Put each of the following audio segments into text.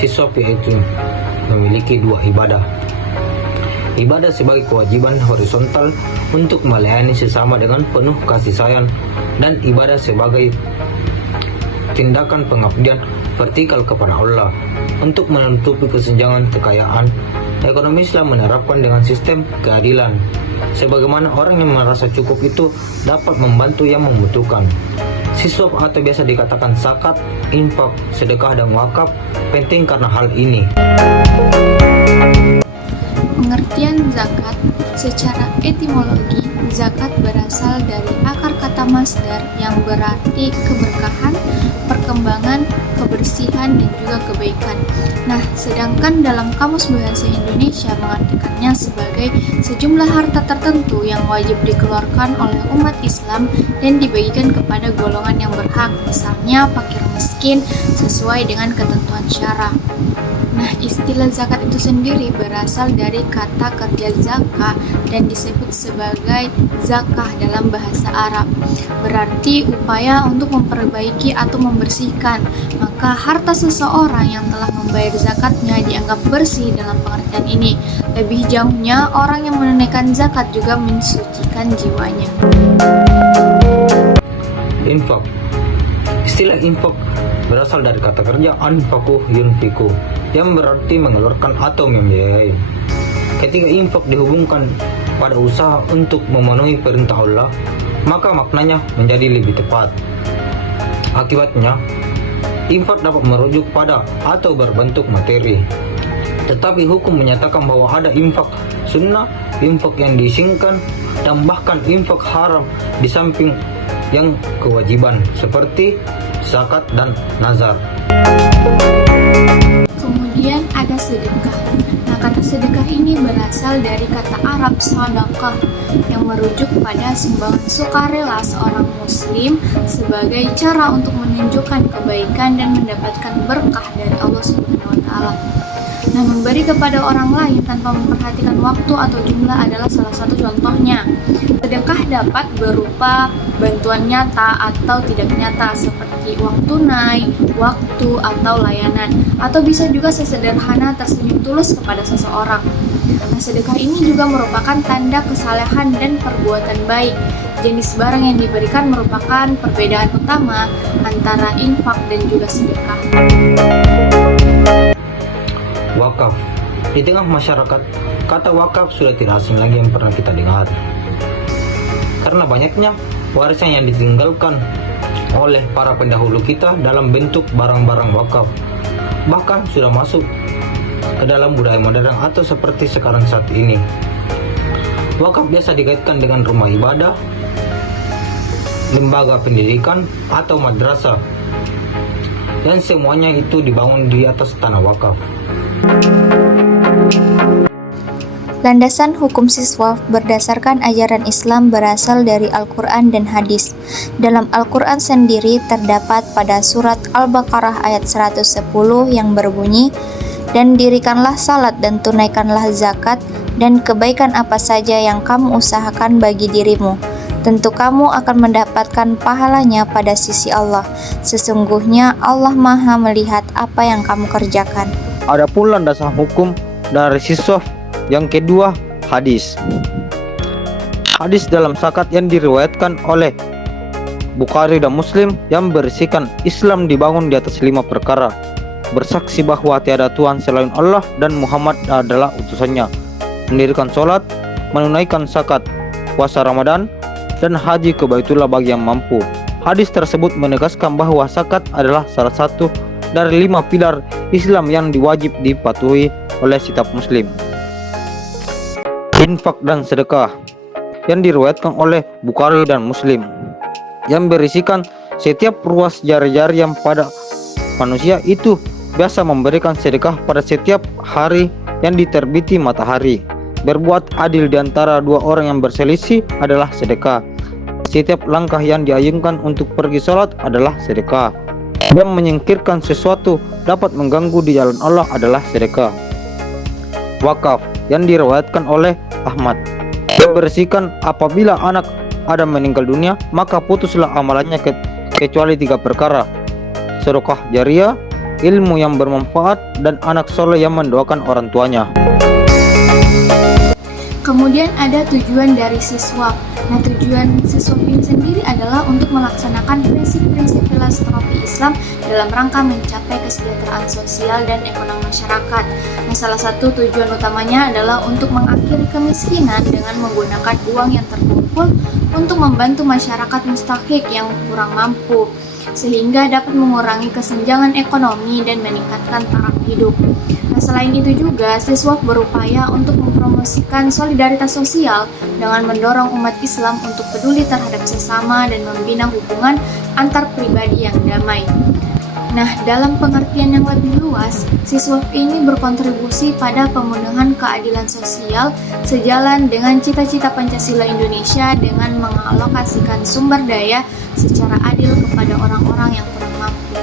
Siswaf yaitu memiliki dua ibadah. Ibadah sebagai kewajiban horizontal untuk melayani sesama dengan penuh kasih sayang, dan ibadah sebagai tindakan pengabdian vertikal kepada Allah. Untuk menutupi kesenjangan kekayaan, ekonomi Islam menerapkan dengan sistem keadilan. Sebagaimana orang yang merasa cukup itu dapat membantu yang membutuhkan. Siswaf atau biasa dikatakan zakat, infak, sedekah, dan wakaf penting karena hal ini. Pengertian zakat secara etimologi, zakat berasal dari akar kata masdar yang berarti keberkahan, perkembangan, kebersihan, dan juga kebaikan. Nah, sedangkan dalam Kamus Bahasa Indonesia mengartikannya sebagai sejumlah harta tertentu yang wajib dikeluarkan oleh umat Islam dan dibagikan kepada golongan yang berhak, misalnya fakir miskin, sesuai dengan ketentuan syara. Nah, istilah zakat itu sendiri berasal dari kata kerja zakah dan disebut sebagai zakah dalam bahasa Arab. Berarti upaya untuk memperbaiki atau membersihkan. Maka harta seseorang yang telah membayar zakatnya dianggap bersih dalam pengertian ini. Lebih jauhnya, orang yang menunaikan zakat juga mensucikan jiwanya. Infak. Istilah infak berasal dari kata kerja anfaku yunfiku, yang berarti mengeluarkan atau membiayai. Ketika infak dihubungkan pada usaha untuk memenuhi perintah Allah, maka maknanya menjadi lebih tepat. Akibatnya, infak dapat merujuk pada atau berbentuk materi. Tetapi hukum menyatakan bahwa ada infak sunnah, infak yang diizinkan, dan bahkan infak haram di samping yang kewajiban seperti zakat dan nazar. Kemudian ada sedekah. Nah, kata sedekah ini berasal dari kata Arab sadaqah yang merujuk pada sumbangan sukarela seorang muslim sebagai cara untuk menunjukkan kebaikan dan mendapatkan berkah dari Allah Subhanahu wa taala. Nah, memberi kepada orang lain tanpa memperhatikan waktu atau jumlah adalah salah satu contohnya. Sedekah dapat berupa bantuan nyata atau tidak nyata seperti uang tunai, waktu, atau layanan, atau bisa juga sesederhana tersenyum tulus kepada seseorang. Nah, sedekah ini juga merupakan tanda kesalehan dan perbuatan baik. Jenis barang yang diberikan merupakan perbedaan utama antara infak dan juga sedekah. Wakaf. Di tengah masyarakat, kata wakaf sudah tidak asing lagi yang pernah kita dengar. Karena banyaknya warisan yang ditinggalkan oleh para pendahulu kita dalam bentuk barang-barang wakaf. Bahkan sudah masuk ke dalam budaya modern atau seperti sekarang saat ini. Wakaf biasa dikaitkan dengan rumah ibadah, lembaga pendidikan, atau madrasah. Dan semuanya itu dibangun di atas tanah wakaf. Landasan hukum siswaf berdasarkan ajaran Islam berasal dari Al-Quran dan hadis. Dalam Al-Quran sendiri terdapat pada surat Al-Baqarah ayat 110 yang berbunyi, "Dan dirikanlah salat dan tunaikanlah zakat, dan kebaikan apa saja yang kamu usahakan bagi dirimu. Tentu kamu akan mendapatkan pahalanya pada sisi Allah. Sesungguhnya Allah Maha melihat apa yang kamu kerjakan." Adapun landasan hukum dari siswaf yang kedua, hadis. Hadis dalam zakat yang diriwayatkan oleh Bukhari dan Muslim yang berisikan Islam dibangun di atas 5 perkara. Bersaksi bahwa tiada Tuhan selain Allah dan Muhammad adalah utusannya. Mendirikan sholat, menunaikan zakat, puasa Ramadan, dan haji ke Baitullah bagi yang mampu. Hadis tersebut menegaskan bahwa zakat adalah salah satu dari 5 pilar Islam yang diwajib dipatuhi oleh setiap muslim. Infak dan sedekah yang diriwayatkan oleh Bukhari dan Muslim yang berisikan setiap ruas jari-jari yang pada manusia itu biasa memberikan sedekah pada setiap hari yang diterbiti matahari. Berbuat adil di antara dua orang yang berselisih adalah sedekah. Setiap langkah yang diayunkan untuk pergi sholat adalah sedekah. Dan menyingkirkan sesuatu dapat mengganggu di jalan Allah adalah sedekah. Wakaf yang diriwayatkan oleh Ahmad yang berisikan apabila anak Adam meninggal dunia, maka putuslah amalannya kecuali 3 perkara: sedekah jariah, ilmu yang bermanfaat, dan anak soleh yang mendoakan orang tuanya. Kemudian ada tujuan dari siswa. Nah, tujuan siswa ini sendiri adalah untuk melaksanakan prinsip-prinsip filosofi Islam dalam rangka mencapai kesejahteraan sosial dan ekonomi masyarakat. Nah, salah satu tujuan utamanya adalah untuk mengakhiri kemiskinan dengan menggunakan uang yang terkumpul untuk membantu masyarakat mustahik yang kurang mampu, sehingga dapat mengurangi kesenjangan ekonomi dan meningkatkan taraf hidup. Nah, selain itu juga, siswa berupaya untuk mempromosikan solidaritas sosial dengan mendorong umat Islam untuk peduli terhadap sesama dan membina hubungan antar pribadi yang damai. Nah, dalam pengertian yang lebih luas, siswa ini berkontribusi pada pemenuhan keadilan sosial sejalan dengan cita-cita Pancasila Indonesia dengan mengalokasikan sumber daya secara adil kepada orang-orang yang kurang mampu.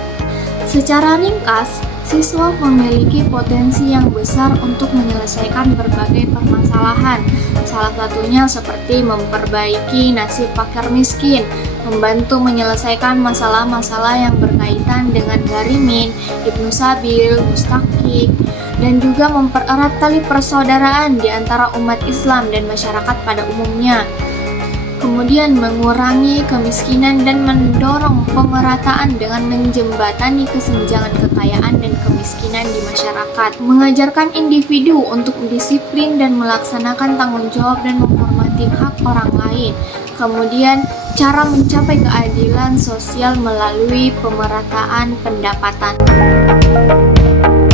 Secara ringkas, siswa memiliki potensi yang besar untuk menyelesaikan berbagai permasalahan, salah satunya seperti memperbaiki nasib fakir miskin, membantu menyelesaikan masalah-masalah yang berkaitan dengan garimin, ibnu sabil, mustakik, dan juga mempererat tali persaudaraan di antara umat Islam dan masyarakat pada umumnya. Kemudian mengurangi kemiskinan dan mendorong pemerataan dengan menjembatani kesenjangan kekayaan dan kemiskinan di masyarakat. Mengajarkan individu untuk disiplin dan melaksanakan tanggung jawab dan menghormati hak orang lain. Kemudian cara mencapai keadilan sosial melalui pemerataan pendapatan.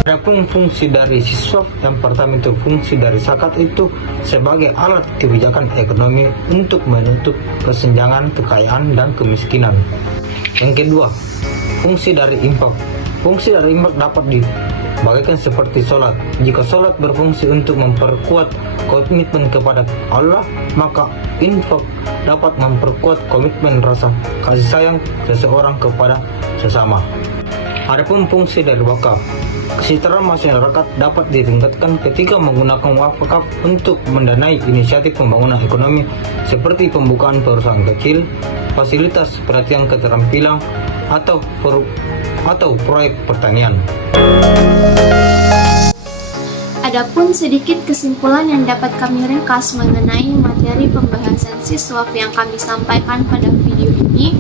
Adapun fungsi dari siswa, yang pertama itu fungsi dari zakat itu sebagai alat kebijakan ekonomi untuk menutup kesenjangan kekayaan dan kemiskinan. Yang kedua, fungsi dari infak. Fungsi dari infak dapat dibagikan seperti sholat. Jika sholat berfungsi untuk memperkuat komitmen kepada Allah, maka infak dapat memperkuat komitmen rasa kasih sayang seseorang kepada sesama. Adapun fungsi dari wakaf, kesejahteraan masyarakat dapat ditingkatkan ketika menggunakan wakaf untuk mendanai inisiatif pembangunan ekonomi seperti pembukaan perusahaan kecil, fasilitas pelatihan keterampilan, atau proyek pertanian. Adapun sedikit kesimpulan yang dapat kami ringkas mengenai materi pembahasan siswaf yang kami sampaikan pada video ini,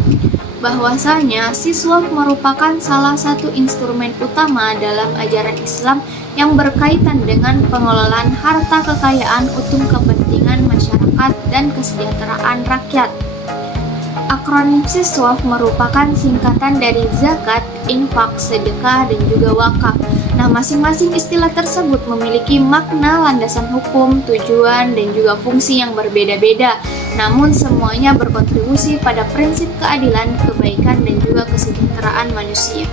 bahwasanya siswaf merupakan salah satu instrumen utama dalam ajaran Islam yang berkaitan dengan pengelolaan harta kekayaan untuk kepentingan masyarakat dan kesejahteraan rakyat. Akronim siswaf merupakan singkatan dari zakat, infak, sedekah, dan juga wakaf. Nah, masing-masing istilah tersebut memiliki makna, landasan hukum, tujuan, dan juga fungsi yang berbeda-beda. Namun semuanya berkontribusi pada prinsip keadilan, kebaikan, dan juga kesejahteraan manusia.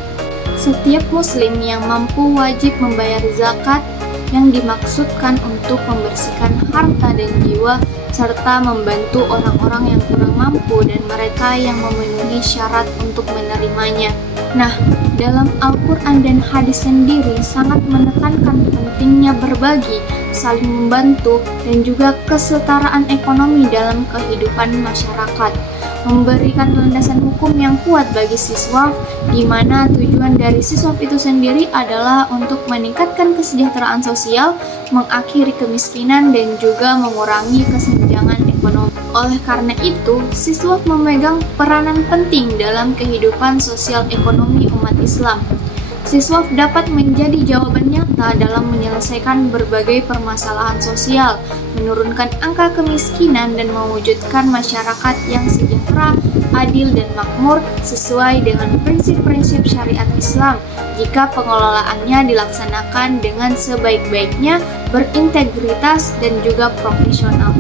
Setiap muslim yang mampu wajib membayar zakat yang dimaksudkan untuk membersihkan harta dan jiwa serta membantu orang-orang yang kurang mampu dan mereka yang memenuhi syarat untuk menerimanya. Nah, dalam Al-Quran dan hadis sendiri sangat menekankan pentingnya berbagi, saling membantu, dan juga kesetaraan ekonomi dalam kehidupan masyarakat. Memberikan landasan hukum yang kuat bagi siswaf, di mana tujuan dari siswaf itu sendiri adalah untuk meningkatkan kesejahteraan sosial, mengakhiri kemiskinan, dan juga mengurangi kesenjangan ekonomi. Oleh karena itu, siswaf memegang peranan penting dalam kehidupan sosial ekonomi umat Islam. Siswaf dapat menjadi jawaban nyata dalam menyelesaikan berbagai permasalahan sosial, menurunkan angka kemiskinan, dan mewujudkan masyarakat yang sejahtera, adil, dan makmur sesuai dengan prinsip-prinsip syariat Islam jika pengelolaannya dilaksanakan dengan sebaik-baiknya, berintegritas, dan juga profesional.